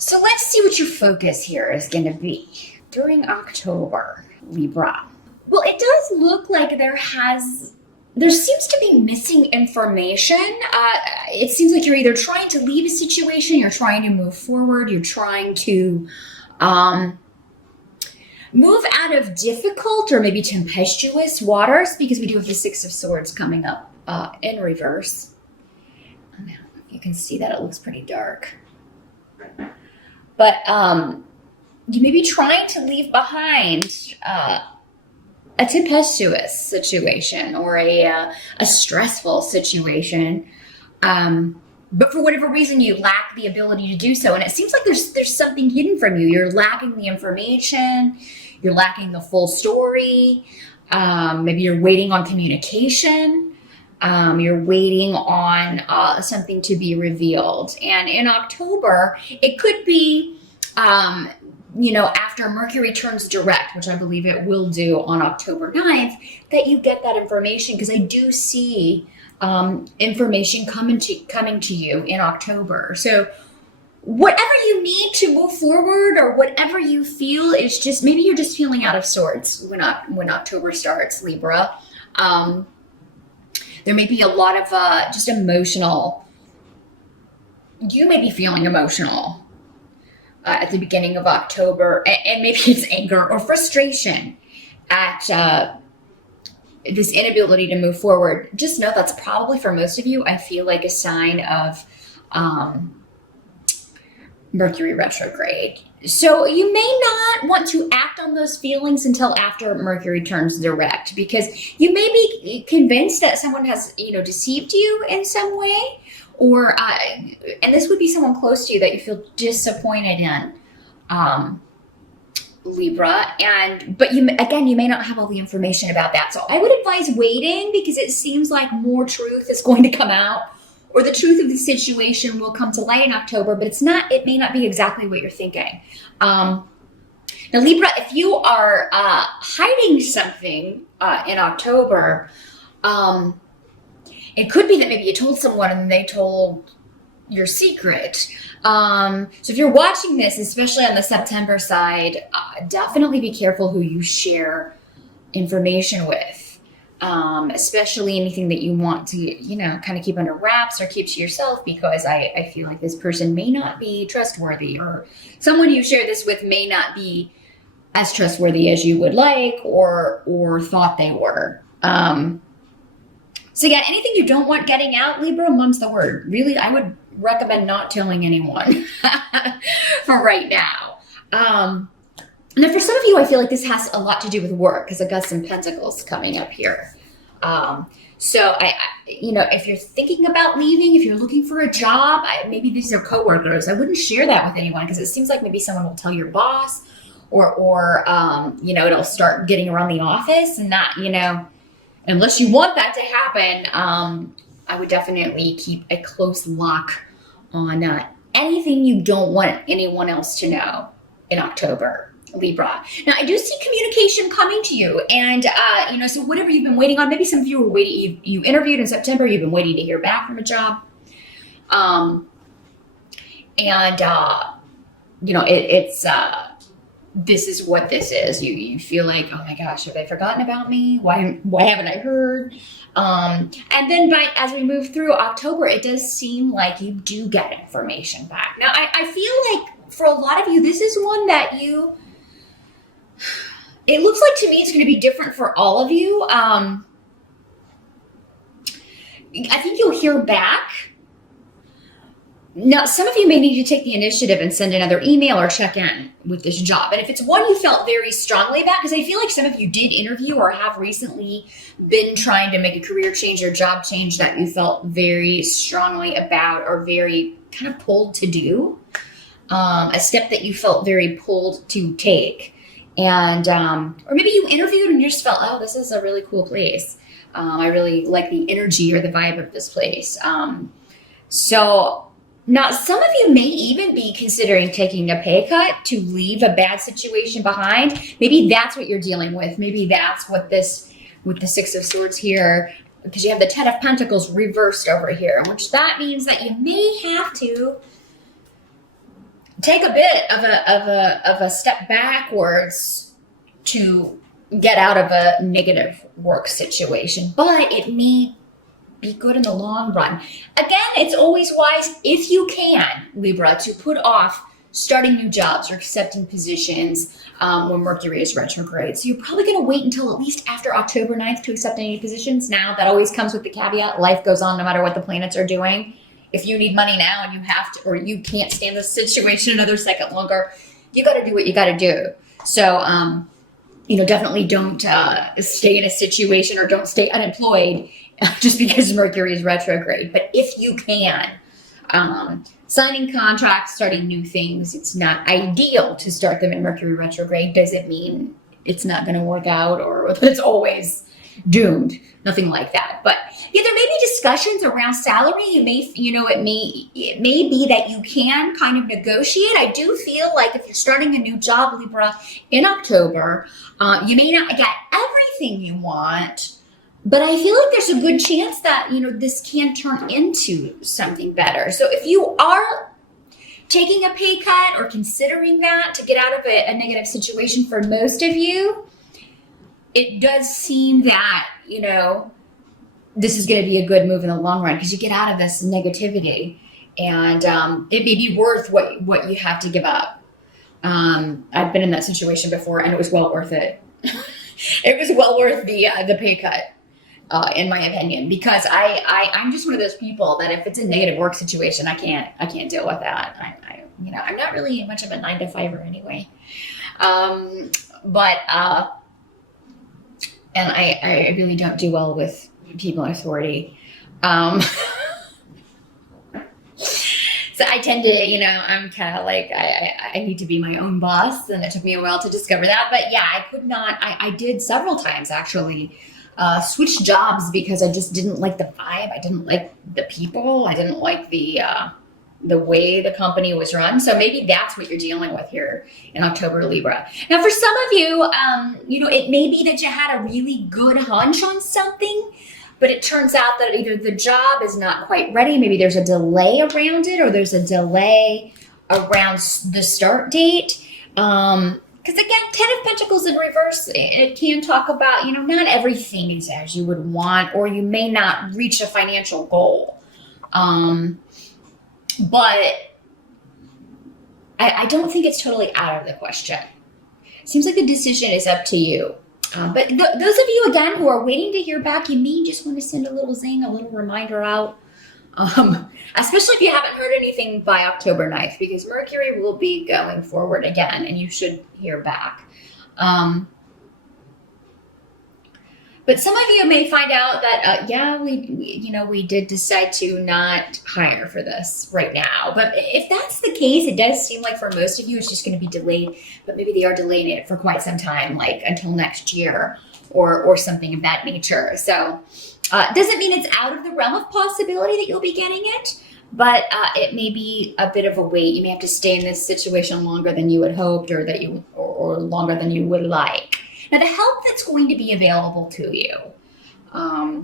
So let's see what your focus here is going to be during October, Libra. Well, it does look like there seems to be missing information. It seems like you're either trying to leave a situation, you're trying to move forward, you're trying to move out of difficult or maybe tempestuous waters, because we do have the Six of Swords coming up in reverse. Now, you can see that it looks pretty dark. But you may be trying to leave behind a tempestuous situation or a stressful situation. But for whatever reason, you lack the ability to do so. And it seems like there's something hidden from you. You're lacking the information. You're lacking the full story. Maybe you're waiting on communication. You're waiting on something to be revealed. And in October, it could be, after Mercury turns direct, which I believe it will do on October 9th, that you get that information, because I do see information coming to you in October. So whatever you need to move forward, or whatever you feel is just, maybe you're just feeling out of sorts when October starts, Libra. There may be a lot of just emotional, you may be feeling emotional at the beginning of October, and maybe it's anger or frustration at this inability to move forward. Just know that's probably, for most of you, I feel like a sign of Mercury retrograde. So you may not want to act on those feelings until after Mercury turns direct, because you may be convinced that someone has, deceived you in some way, or and this would be someone close to you that you feel disappointed in, Libra. But you may not have all the information about that. So I would advise waiting, because it seems like more truth is going to come out, or the truth of the situation will come to light in October, but it may not be exactly what you're thinking. Now, Libra, if you are hiding something in October, it could be that maybe you told someone and they told your secret. So if you're watching this, especially on the September side, definitely be careful who you share information with. Especially anything that you want to, kind of keep under wraps or keep to yourself, because I feel like this person may not be trustworthy, or someone you share this with may not be as trustworthy as you would like or thought they were. So yeah, anything you don't want getting out, Libra, mum's the word. Really, I would recommend not telling anyone for right now. Now, for some of you, I feel like this has a lot to do with work, because I've got some pentacles coming up here. So if you're thinking about leaving, if you're looking for a job, maybe these are coworkers. I wouldn't share that with anyone, because it seems like maybe someone will tell your boss, or it'll start getting around the office, and that, unless you want that to happen, I would definitely keep a close lock on anything you don't want anyone else to know in October, Libra. Now, I do see communication coming to you, and so whatever you've been waiting on, maybe some of you were waiting, you interviewed in September, you've been waiting to hear back from a job, it's this is what this is. You feel like, oh my gosh, have they forgotten about me? Why haven't I heard? And then as we move through October, it does seem like you do get information back. Now, I feel like for a lot of you, this is one that it looks like to me it's going to be different for all of you. I think you'll hear back. Now, some of you may need to take the initiative and send another email or check in with this job. And if it's one you felt very strongly about, because I feel like some of you did interview or have recently been trying to make a career change or job change that you felt very strongly about, or very kind of pulled to do, a step that you felt very pulled to take. And, or maybe you interviewed and you just felt, oh, this is a really cool place. I really like the energy or the vibe of this place. Now, some of you may even be considering taking a pay cut to leave a bad situation behind. Maybe that's what you're dealing with. Maybe that's what with the Six of Swords here, because you have the Ten of Pentacles reversed over here, which that means that you may have to take a bit of a step backwards to get out of a negative work situation, but it may be good in the long run. Again, it's always wise, if you can, Libra, to put off starting new jobs or accepting positions when Mercury is retrograde. So you're probably going to wait until at least after October 9th to accept any positions. Now, that always comes with the caveat, life goes on no matter what the planets are doing. If you need money now and you have to, or you can't stand the situation another second longer, you got to do what you got to do. So, definitely don't stay in a situation or don't stay unemployed just because Mercury is retrograde. But if you can, signing contracts, starting new things, it's not ideal to start them in Mercury retrograde. Does it mean it's not going to work out or that it's always doomed? Nothing like that. But yeah, there may be discussions around salary. It may be that you can kind of negotiate. I do feel like if you're starting a new job, Libra, in October, you may not get everything you want, but I feel like there's a good chance that, this can turn into something better. So if you are taking a pay cut or considering that to get out of a negative situation, for most of you, it does seem that, this is going to be a good move in the long run because you get out of this negativity, and it may be worth what you have to give up. I've been in that situation before, and it was well worth it. It was well worth the pay cut, in my opinion, because I'm just one of those people that if it's a negative work situation, I can't deal with that. I'm not really much of a 9-to-5er anyway, but and I really don't do well with people in authority. So I tend to, I'm kind of like, I need to be my own boss, and it took me a while to discover that. But yeah, I could not, I did several times actually switch jobs because I just didn't like the vibe. I didn't like the people. I didn't like the way the company was run. So maybe that's what you're dealing with here in October, Libra. Now, for some of you, it may be that you had a really good hunch on something, but it turns out that either the job is not quite ready, maybe there's a delay around it, or there's a delay around the start date. Because again, 10 of Pentacles in reverse, it can talk about, not everything is as you would want, or you may not reach a financial goal. But I don't think it's totally out of the question. Seems like the decision is up to you. But those of you, again, who are waiting to hear back, you may just want to send a little zing, a little reminder out. Especially if you haven't heard anything by October 9th, because Mercury will be going forward again, and you should hear back. But some of you may find out that, we did decide to not hire for this right now. But if that's the case, it does seem like for most of you, it's just going to be delayed. But maybe they are delaying it for quite some time, like until next year or something of that nature. So doesn't mean it's out of the realm of possibility that you'll be getting it. But it may be a bit of a wait. You may have to stay in this situation longer than you had hoped, or longer than you would like. Now, the help that's going to be available to you. Up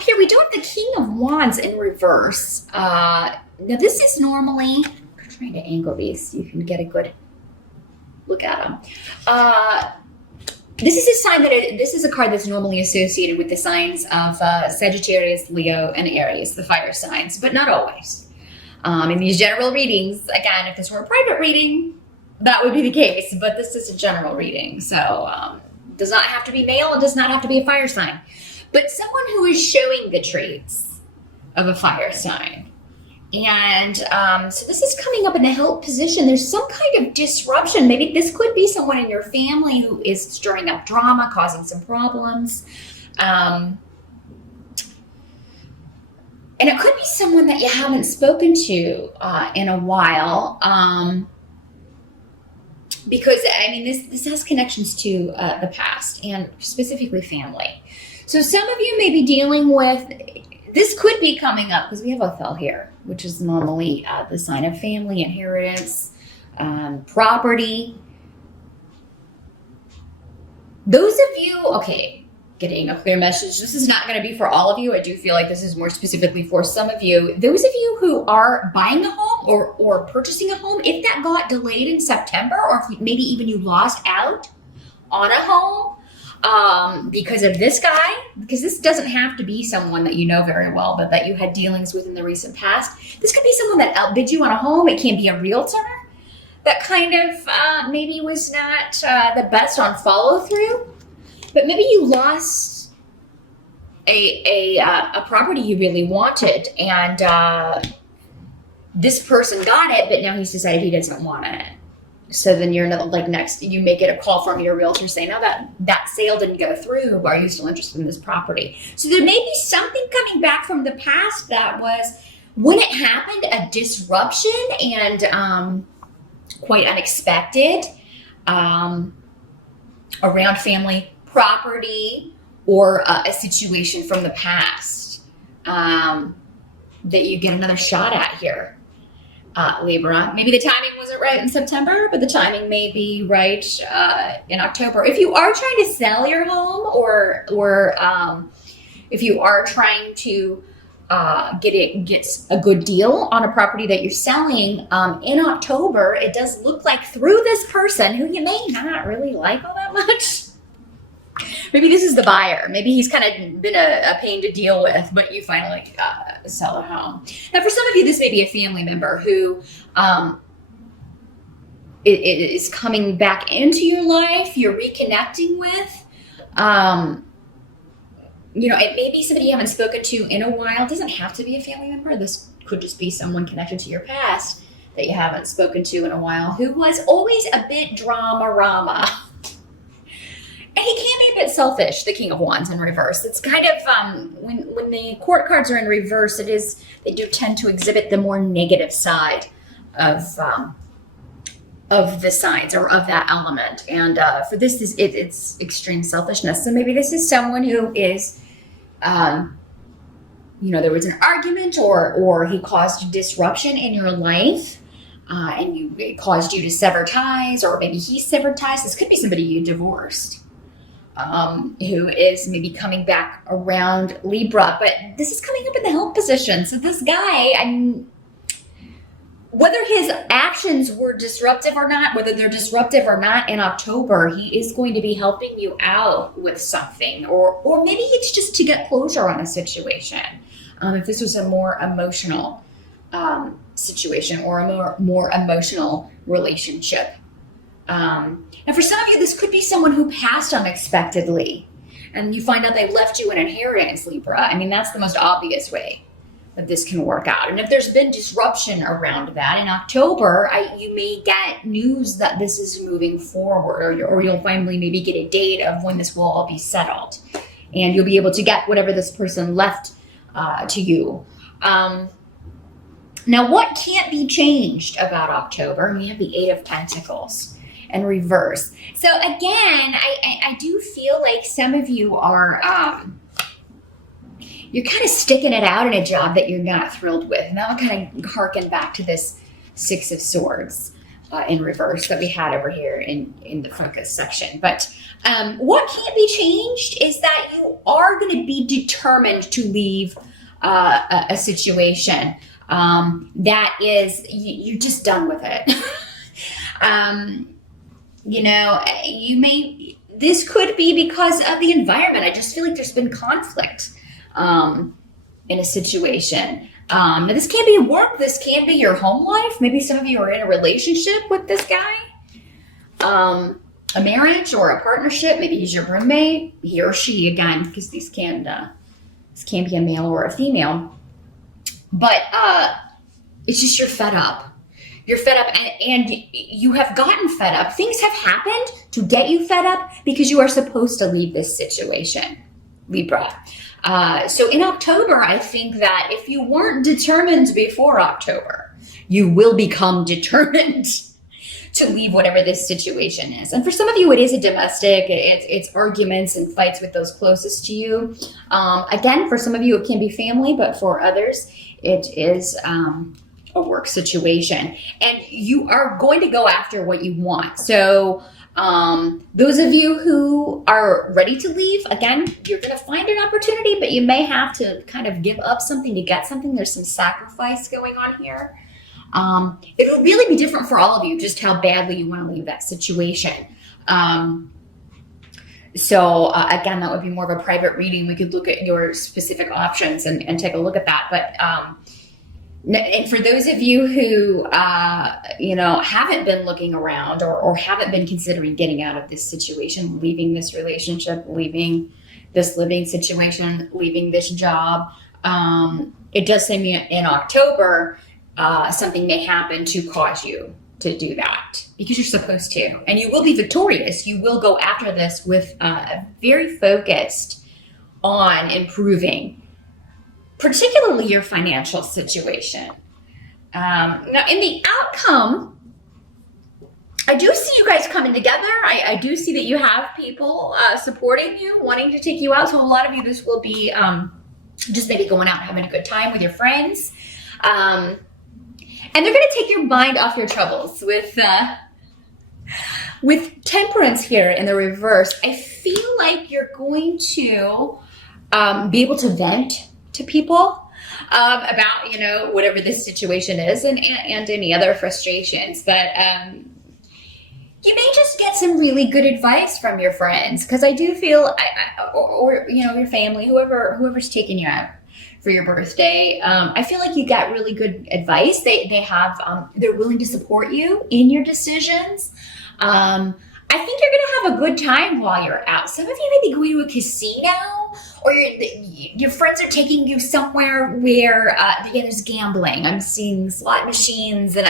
here, we do have the King of Wands in reverse. Now, this is normally, I'm trying to angle these so you can get a good look at them. This is a sign this is a card that's normally associated with the signs of Sagittarius, Leo, and Aries, the fire signs, but not always. In these general readings, again, if this were a private reading, that would be the case, but this is a general reading, so does not have to be male, and does not have to be a fire sign, but someone who is showing the traits of a fire sign. And so this is coming up in a help position. There's some kind of disruption. Maybe this could be someone in your family who is stirring up drama, causing some problems. And it could be someone that you haven't spoken to in a while. Because, this has connections to the past, and specifically family. So some of you may be dealing with, this could be coming up, because we have Othel here, which is normally the sign of family, inheritance, property. Those of you, okay, getting a clear message. This is not going to be for all of you. I do feel like this is more specifically for some of you. Those of you who are buying a home or purchasing a home, if that got delayed in September, or if maybe even you lost out on a home because of this guy, because this doesn't have to be someone that you know very well, but that you had dealings with in the recent past. This could be someone that outbid you on a home. It can be a realtor that kind of maybe was not the best on follow through. But maybe you lost a property you really wanted, and this person got it, but now he's decided he doesn't want it. So then you're next, you may get a call from your realtor saying, "No, that sale didn't go through. Are you still interested in this property?" So there may be something coming back from the past that was, when it happened, a disruption and quite unexpected around family property, or a situation from the past that you get another shot at here, Libra. Maybe the timing wasn't right in September, but the timing may be right in October. If you are trying to sell your home, or if you are trying to get a good deal on a property that you're selling in October, it does look like through this person who you may not really like all that much. Maybe this is the buyer. Maybe he's kind of been a pain to deal with, but you finally sell a home. Now, for some of you, this may be a family member who is coming back into your life, you're reconnecting with. It may be somebody you haven't spoken to in a while. It doesn't have to be a family member. This could just be someone connected to your past that you haven't spoken to in a while, who was always a bit drama-rama. And he can be a bit selfish, the King of Wands in reverse. It's kind of, when the court cards are in reverse, they do tend to exhibit the more negative side of the signs, or of that element. And for this, it's extreme selfishness. So maybe this is someone who is, there was an argument, or he caused disruption in your life, and it caused you to sever ties, or maybe he severed ties. This could be somebody you divorced, who is maybe coming back around, Libra. But this is coming up in the help position. So this guy, whether his actions were disruptive or not, whether they're disruptive or not in October, he is going to be helping you out with something, or maybe it's just to get closure on a situation. If this was a more emotional situation, or a more emotional relationship. And for some of you, this could be someone who passed unexpectedly, and you find out they left you an inheritance, Libra. I mean, that's the most obvious way that this can work out. And if there's been disruption around that in October, you may get news that this is moving forward, or you'll finally maybe get a date of when this will all be settled, and you'll be able to get whatever this person left to you. Now, what can't be changed about October? We have the Eight of Pentacles in reverse. So again, I do feel like some of you are you're kind of sticking it out in a job that you're not thrilled with. And that'll kind of harken back to this Six of Swords in reverse that we had over here in the focus section. But what can't be changed is that you are going to be determined to leave a situation that is, you're just done with it. This could be because of the environment. I just feel like there's been conflict in a situation. Now, this can't be work. This can be your home life. Maybe some of you are in a relationship with this guy, a marriage or a partnership. Maybe he's your roommate, he or she, again, because this can be a male or a female. But it's just you're fed up. You're fed up, and you have gotten fed up. Things have happened to get you fed up because you are supposed to leave this situation, Libra. So in October, I think that if you weren't determined before October, you will become determined to leave whatever this situation is. And for some of you, it is a domestic. It's arguments and fights with those closest to you. Again, for some of you, it can be family, but for others, it is a work situation. And you are going to go after what you want. So Those of you who are ready to leave, again, you're going to find an opportunity, but you may have to kind of give up something to get something. There's some sacrifice going on here. It will really be different for all of you, just how badly you want to leave that situation. So again, that would be more of a private reading. We could look at your specific options and take a look at that. But and for those of you who, haven't been looking around or haven't been considering getting out of this situation, leaving this relationship, leaving this living situation, leaving this job, it does say in October, something may happen to cause you to do that because you're supposed to, and you will be victorious. You will go after this with very focused on improving, particularly your financial situation. Now, in the outcome, I do see you guys coming together. I do see that you have people supporting you, wanting to take you out. So a lot of you, this will be just maybe going out and having a good time with your friends. And they're going to take your mind off your troubles with temperance here in the reverse. I feel like you're going to be able to vent to people about, whatever this situation is and any other frustrations. But you may just get some really good advice from your friends, because I do feel, or your family, whoever's taking you out for your birthday. I feel like you got really good advice. They're willing to support you in your decisions. I think you're going to have a good time while you're out. Some of you may be going to a casino, or your friends are taking you somewhere where there's gambling. I'm seeing slot machines, and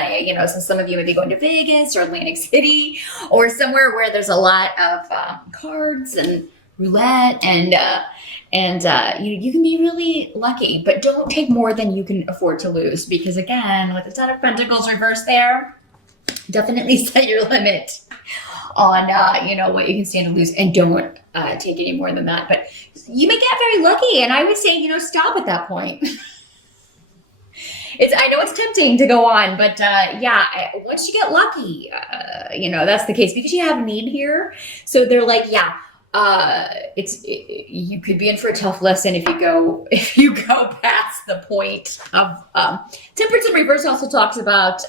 so some of you may be going to Vegas or Atlantic City, or somewhere where there's a lot of cards and roulette, and you can be really lucky, but don't take more than you can afford to lose, because again, with the Ten of Pentacles reversed there, definitely set your limit on what you can stand to lose, and don't take any more than that. But you may get very lucky, and I would say stop at that point. I know it's tempting to go on, but once you get lucky, that's the case, because you have a need here. So they're like, you could be in for a tough lesson if you go past the point of temperance in reverse. Also talks about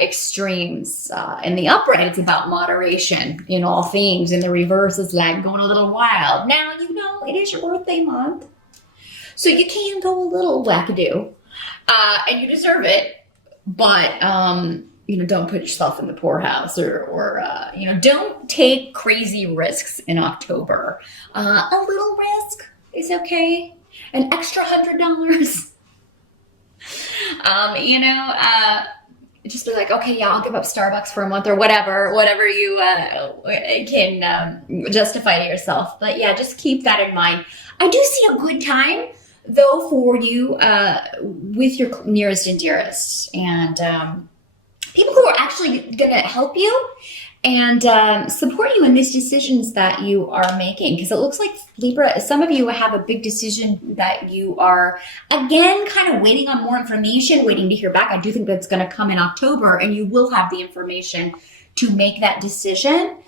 extremes. In the upright, it's about moderation in all things. In the reverse, it's like going a little wild. Now it is your birthday month, so you can go a little wackadoo, and you deserve it. But don't put yourself in the poorhouse, or don't take crazy risks in October. A little risk is okay. An extra $100. Just be like, okay, I'll give up Starbucks for a month, or whatever you can justify to yourself. But just keep that in mind. I do see a good time though for you with your nearest and dearest, and people who are actually going to help you and support you in these decisions that you are making. Because it looks like, Libra, some of you have a big decision that you are, again, kind of waiting on more information, waiting to hear back. I do think that's going to come in October, and you will have the information to make that decision.